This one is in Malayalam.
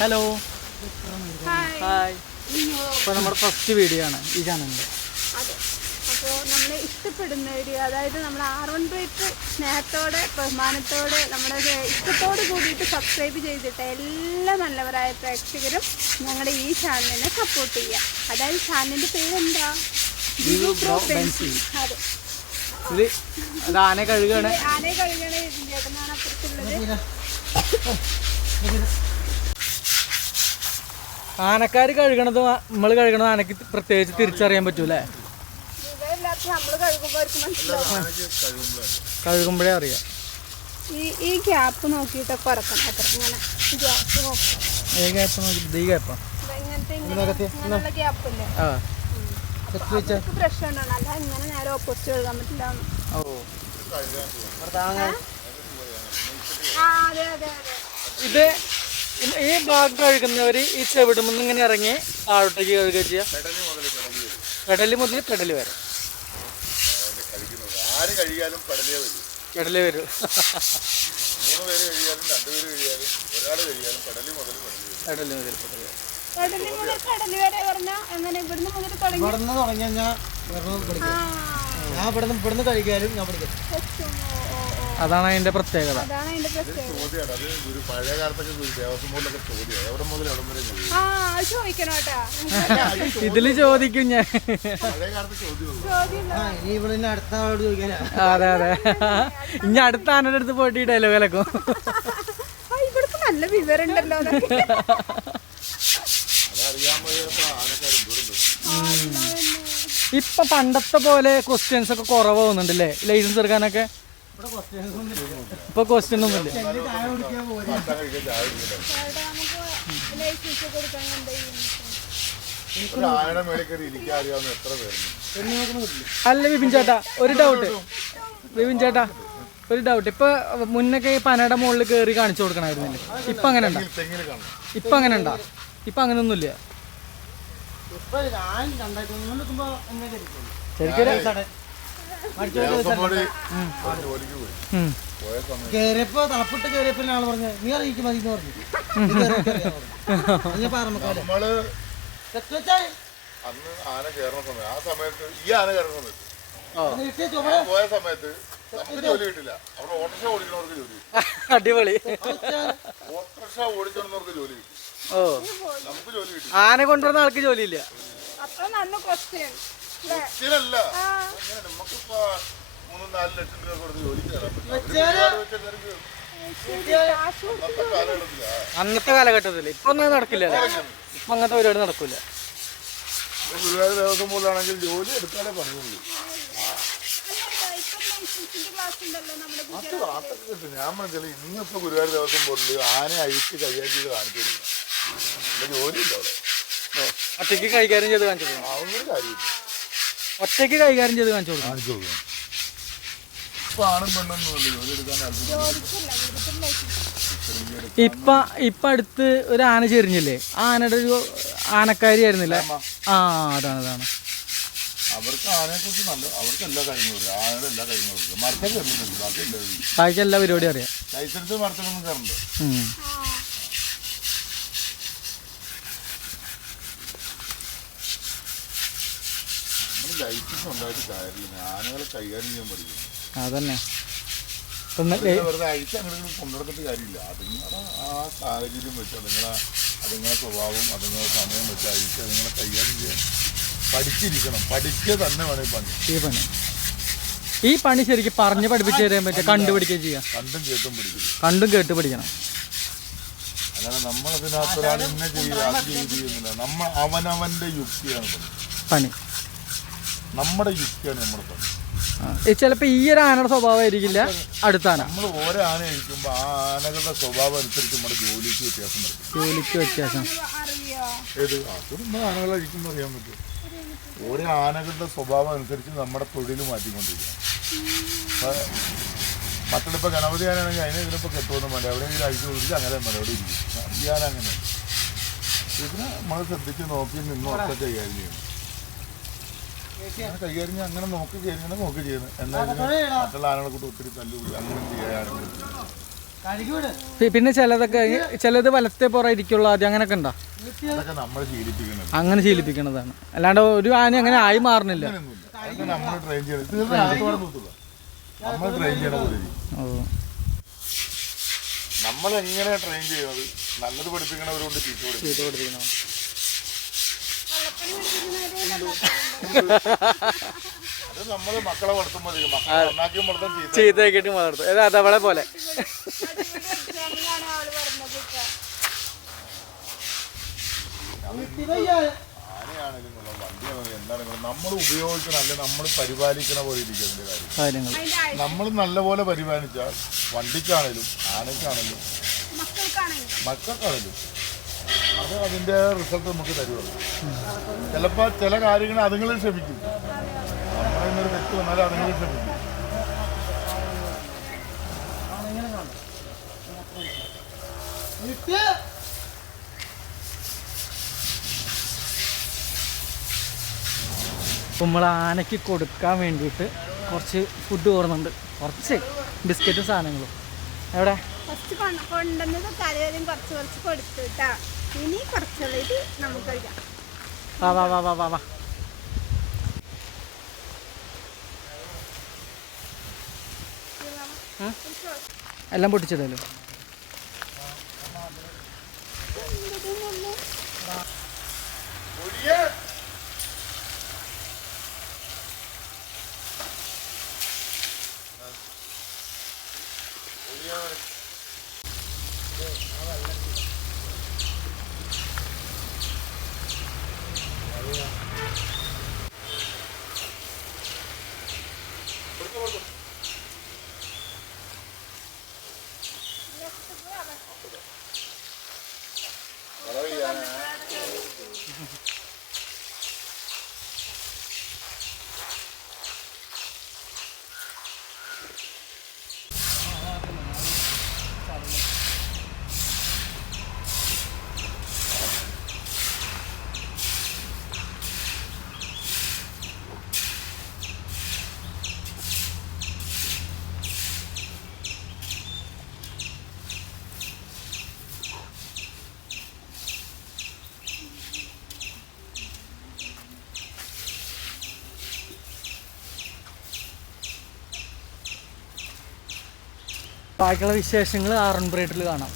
Hello hi. ഇപ്പോൾ നമ്മുടെ ഫസ്റ്റ് വീഡിയോ ആണ് ഈ ചാനലിൻ്റെ. അതെ, അപ്പോൾ നമ്മൾ ഇഷ്ടപ്പെടുന്ന വീഡിയോ, അതായത് നമ്മൾ R1 ബ്രേക്ക് സ്നേഹത്തോടെ ബഹുമാനത്തോടെ നമ്മുടെ ഇഷ്ടത്തോട് കൂടിയിട്ട് സബ്സ്ക്രൈബ് ചെയ്തിട്ട് എല്ലാ നല്ലവരായ പ്രേക്ഷകരും ഞങ്ങളുടെ ഈ ചാനലിനെ സപ്പോർട്ട് ചെയ്യുക. അതായത് ചാനലിൻ്റെ പേരെന്താ? വിവു ബ്രോ ബെൻസി. അതെ, ഇത് ആന കഴുകാണ്. ആനയെ കഴുകണ ചേട്ടനാണ് അപ്പുറത്തുള്ളത്. ആനക്കാർ കഴുകണത് നമ്മൾ കഴുകണത് ആനക്ക് പ്രത്യേകിച്ച് തിരിച്ചറിയാൻ പറ്റൂലേ? ഇവരില്ലാത്ത നമ്മൾ കഴുകുമ്പോൾ അവർക്ക് മനസ്സിലാവും. കഴുകുമ്പോഴേ അറിയാം. ഈ ഗ്യാപ്പ് നോക്കിയിട്ടൊക്കെ ഇറക്കണം. അത്ര ഇങ്ങനെ ഗ്യാപ്പ് നോക്കാം. ഈ ഗ്യാപ്പ് നോക്കി ഈ ഗ്യാപ്പാ ഇങ്ങനത്തെ ഗ്യാപ്പല്ലേ? ആ ബ്രഷ് കൊണ്ടാണ്, അല്ല ഇങ്ങനെ നേരെ ഓപ്പോസിറ്റ് കഴുകാൻ പറ്റില്ല. ഓ അതെ അതെ അതെ. ഇത് ഈ ഭാഗം കഴുകുന്നവർ ഈ ചെവിടുമെന്ന് ഇങ്ങനെ ഇറങ്ങി താഴോട്ടേക്ക് കഴുകുക ചെയ്യുക. പെടല് മുതൽ പെടല് വരെ പെടല് വരും. പെടല് മുതൽ കടല് വരെ പറഞ്ഞാൽ എങ്ങനെ? ഇവിടുന്ന് മുതൽ തുടങ്ങി ഇവിടുന്ന് കഴിക്കാനും ഞാൻ പഠിക്കും. അതാണ് അതിന്റെ പ്രത്യേകത. അതാണ് അതിന്റെ പ്രത്യേകത. ചോദിക്കണം കേട്ടാ, ഇതില് ചോദിക്കും ഞാൻ. ഇനി ഇവിടെ അടുത്ത ആളോട് ചോദിക്കാനാ. അതെ അതെ, ഇനി അടുത്ത ആനയുടെ അടുത്ത് പോയിട്ട് ഡയലോഗ് കലക്കും. ഇവിടുത്തെ നല്ല വിവരം ഉണ്ടല്ലോ. ഇപ്പൊ പണ്ടത്തെ പോലെ ക്വസ്റ്റ്യൻസ് ഒക്കെ കുറവാകുന്നുണ്ടല്ലേ ലൈസൻസ് എടുക്കാനൊക്കെ? ഇപ്പൊ ക്വസ്റ്റ്യൻ ഒന്നുമില്ല. അല്ല വിപിൻ ചേട്ടാ, ഒരു ഡൗട്ട്. ഇപ്പൊ മുന്നൊക്കെ ഈ പനയുടെ മുകളിൽ കയറി കാണിച്ചു കൊടുക്കണമായിരുന്നില്ലേ? ഇപ്പൊ അങ്ങനെ ഉണ്ടോ? ഇപ്പൊ അങ്ങനൊന്നുമില്ല. കേറിയപ്പോ തളപ്പിട്ട് കേറിയപ്പോ ആള് പറഞ്ഞു നീ അറിയിക്കും മതി എന്ന് പറഞ്ഞു. അന്ന് ആന കയറുന്ന സമയം, ആ സമയത്ത് ഈ ആന കയറുന്ന സമയത്ത് പോയ സമയത്ത് നമുക്ക് ജോലി കിട്ടില്ല. അവിടെ ഓട്ടോറിക്ഷ ഓടിക്കുന്നവർക്ക് ജോലി കിട്ടി. അടിപൊളി. ഓട്ടോറിക്ഷ ഓടിക്കുന്നവർക്ക് ജോലി കിട്ടി. ഓ, നമുക്ക് ജോലി കിട്ടി. ആന കൊണ്ടുവരുന്ന ആൾക്ക് ജോലിയില്ല. നമുക്കിപ്പോ 3-4 ലക്ഷം രൂപ കൊടുത്ത് ജോലിക്ക് കയറാൻ അന്നത്തെ കാലഘട്ടത്തില്. ഇപ്പൊ ഒന്നും നടക്കില്ല. ഇപ്പൊ അങ്ങനത്തെ പരിപാടി നടക്കൂല. ഗുരുവായൂർ ദേവസ്വം പോലാണെങ്കിൽ ജോലി എടുത്താലേ പണിയുള്ളൂ. അതൊക്കെ കിട്ടും. ഞാൻ മനസ്സിലായി ഇന്നിപ്പോ ഗുരുവായൂർ ദേവസ്വം ബോർഡിൽ ആന അഴിച്ച് കൈകാര്യം ചെയ്ത് കാണിച്ചു കൊടുക്കണം. ജോലിയില്ല അവിടെ. ഒറ്റയ്ക്ക് കൈകാര്യം ചെയ്ത് കാണിച്ചു കൊടുക്കണം. അതൊന്നും കാര്യമില്ല. ഒറ്റയ്ക്ക് കൈകാര്യം ചെയ്ത് കാണിച്ചു കൊടുക്കണം. കാണിച്ചു കൊടുക്കണം. ഇപ്പൊ ആണും പെണ്ണൊന്നുമില്ല ജോലി എടുക്കാൻ ഇപ്പൊ അടുത്ത് ഒരു ആന ചെരിഞ്ഞില്ലേ? ആനയുടെ ഒരു ആനക്കാരി ആയിരുന്നില്ല? ആ, അതാണ്. അവർക്ക് ആനയെ കുറിച്ച് അവർക്ക് എല്ലാ കാര്യങ്ങളും അറിയാം. ആനയുടെ എല്ലാ കാര്യങ്ങളും അറിയാം. മരത്തെ കയറുന്നില്ല, ബാക്കി ബാക്കി എല്ലാ പരിപാടിയും അറിയാം. ലൈസൻസ് മരത്തിലൊന്നും കയറുന്നുണ്ട്. ലൈസൻസ് ഉണ്ടായിട്ട് കാര്യമില്ല. ആനകളെ കൈകാര്യം ചെയ്യാൻ പഠിക്കും. അതന്നെ. വെറുതെ അഴിച്ച് അങ്ങനെ കൊണ്ടുനടന്നിട്ട് കാര്യമില്ല. അതുങ്ങളുടെ ആ സാഹചര്യം വെച്ച് അതുങ്ങളെ സ്വഭാവം, അതുങ്ങളുടെ സമയം വെച്ച് അഴിച്ച് അതുങ്ങളെ കൈകാര്യം ചെയ്യാൻ പഠിച്ചിരിക്കണം. പഠിക്കുക തന്നെ വേണേ പണി. ഈ പണി ശരിക്കും പറഞ്ഞ് പഠിപ്പിച്ചു തരാൻ പറ്റുക, കണ്ടുപിടിക്കുക ചെയ്യാം. കണ്ടും കേട്ട് പഠിക്കണം. അല്ലാതെ നമ്മളതിനകത്ത് ഒരാൾ ഇന്നെ ചെയ്യുന്നില്ല. അവനവന്റെ യുക്തിയാണ് പണി. നമ്മുടെ യുക്തിയാണ് നമ്മുടെ പണി. ചിലപ്പോ ഈ ഒരു ആനയുടെ സ്വഭാവം ആയിരിക്കില്ല അടുത്ത ആന. നമ്മൾ ഓരോ ആന കഴിക്കുമ്പോൾ ആ ആനകളുടെ സ്വഭാവം അനുസരിച്ച് നമ്മുടെ ജോലിക്ക് വ്യത്യാസം വരും. ഏത് അതൊന്നും ആനകളെ കഴിക്കുമ്പോൾ അറിയാൻ പറ്റും. ഓരോ ആനകളുടെ സ്വഭാവം അനുസരിച്ച് നമ്മുടെ തൊഴിൽ മാറ്റിക്കൊണ്ടിരിക്കുക. മറ്റുള്ളിപ്പോൾ ഗണപതി ആനാണെങ്കിൽ അതിനെ ഇതിനിപ്പോൾ കെട്ടുമൊന്നും വേണ്ട, എവിടെയെങ്കിലും അഴിച്ചു കൊടുത്ത് അങ്ങനെ വേണ്ട, എവിടെ ഇരിക്കും. ഈ ആന അങ്ങനെ ഇതിനെ നമ്മൾ ശ്രദ്ധിച്ച് നോക്കി നിന്നും ഒക്കെ കൈകാര്യം ചെയ്യണം. കൈകാര്യം അങ്ങനെ നോക്കി ചെയ്യുന്നത് എന്നാൽ മറ്റുള്ള ആനകളെ കൂട്ട് ഒത്തിരി തല്ലുകൂടി അങ്ങനെ ചെയ്യാനാണെങ്കിൽ കഴുകി വിട്. പിന്നെ ചിലത് വലത്തെ പുറം ഇരിക്കുള്ളൂ ആദ്യം അങ്ങനെയൊക്കെ ഉണ്ടോ? അതൊക്കെ നമ്മൾ ശീലിപ്പിക്കുന്നത്. അങ്ങനെ ശീലിപ്പിക്കണതാണ്, അല്ലാണ്ട് ഒരു ആന അങ്ങനെ ആയി മാറണില്ല. അതൊക്കെ നമ്മൾ ട്രെയിൻ ചെയ്യണം. നമ്മൾ ട്രെയിൻ ചെയ്യണ പോലെ ഓ, നമ്മൾ എങ്ങനെ ട്രെയിൻ ചെയ്യുന്നത്? നല്ലത് പഠിപ്പിക്കണവരുണ്ട്, ചീത്ത പഠിപ്പിക്കണം. അത് നമ്മൾ മക്കളെ വളർത്തുമ്പോൾ മക്കളെ നന്നാക്കിയും വളർത്താൻ ചീത്തയാക്കിയിട്ട് വളർത്തും. അതവളെ പോലെ. ആനയാണെങ്കിലും വണ്ടിയാണെങ്കിലും എന്താണെങ്കിലും നമ്മൾ ഉപയോഗിക്കണം, അല്ലെ നമ്മൾ പരിപാലിക്കണ പോലെ ഇരിക്കും അതിന്റെ കാര്യങ്ങൾ. നമ്മൾ നല്ലപോലെ പരിപാലിച്ചാൽ വണ്ടിക്കാണേലും ആനയ്ക്കാണേലും മക്കൾക്കാണേലും അത് അതിന്റെ റിസൾട്ട് നമുക്ക് തരുമല്ലോ. ചിലപ്പോൾ ചില കാര്യങ്ങൾ അതുങ്ങളിൽ ശ്രമിക്കും. നമ്മളെ ഇന്നൊരു തെറ്റ് വന്നാൽ അതുങ്ങളിൽ ശ്രമിക്കും. അപ്പം നമ്മൾ ആനയ്ക്ക് കൊടുക്കാൻ വേണ്ടിയിട്ട് കുറച്ച് ഫുഡ് കൊടുക്കുന്നുണ്ട്, കുറച്ച് ബിസ്ക്കറ്റും സാധനങ്ങളും. എവിടെ ഫസ്റ്റ് കൊണ്ടുവന്നത് തലേലും കുറച്ച് കൊടുത്തു കേട്ടാ. ഇനി കുറച്ചുള്ള ഇത് നമുക്ക് കഴിക്കാം. വാ വാ വാ വാ വാ വാ. എല്ലാം പൊട്ടിച്ചതല്ലോ. ബാക്കിയുള്ള വിശേഷങ്ങൾ ആർ1 ബ്രൈറ്റിൽ കാണാം.